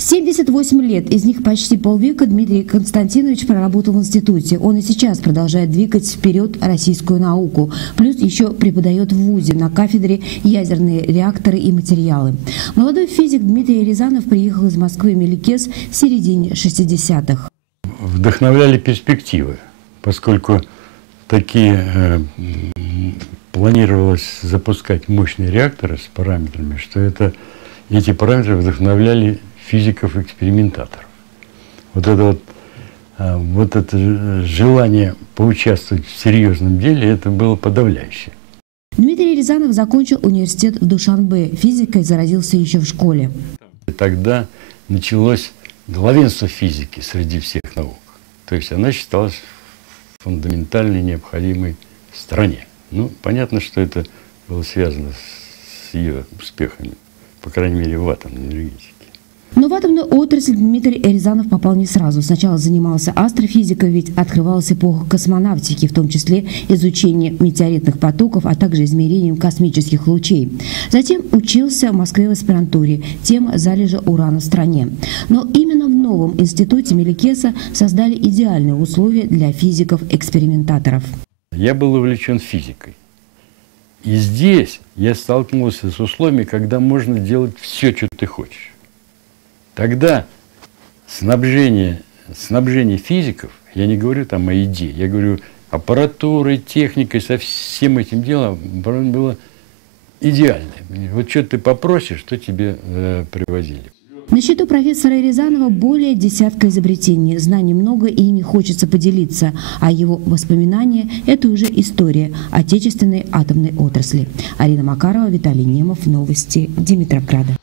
78 лет, из них почти полвека Дмитрий Константинович проработал в институте. Он и сейчас продолжает двигать вперед российскую науку. Плюс еще преподает в ВУЗе на кафедре ядерные реакторы и материалы. Молодой физик Дмитрий Рязанов приехал из Москвы в Меликес в середине 60-х. Вдохновляли перспективы, поскольку такие планировалось запускать мощные реакторы с параметрами, что эти параметры вдохновляли физиков-экспериментаторов. Вот это желание поучаствовать в серьезном деле, это было подавляющее. Дмитрий Рязанов закончил университет в Душанбе. Физикой заразился еще в школе. Тогда началось главенство физики среди всех наук. То есть она считалась фундаментальной, необходимой в стране. Ну, понятно, что это было связано с ее успехами, по крайней мере, в атомной энергетике. Но в атомную отрасль Дмитрий Рязанов попал не сразу. Сначала занимался астрофизикой, ведь открывалась эпоха космонавтики, в том числе изучение метеоритных потоков, а также измерением космических лучей. Затем учился в Москве в аспирантуре, тема залежа урана в стране. Но именно в новом институте Меликеса создали идеальные условия для физиков-экспериментаторов. Я был увлечен физикой. И здесь я столкнулся с условиями, когда можно делать все, что ты хочешь. Тогда снабжение физиков, я не говорю там о идее, я говорю аппаратурой, техникой, со всем этим делом было идеальное. Вот что ты попросишь, что тебе привозили. На счету профессора Рязанова более десятка изобретений. Знаний много, и ими хочется поделиться. А его воспоминания – это уже история отечественной атомной отрасли. Арина Макарова, Виталий Немов. Новости Димитровграда.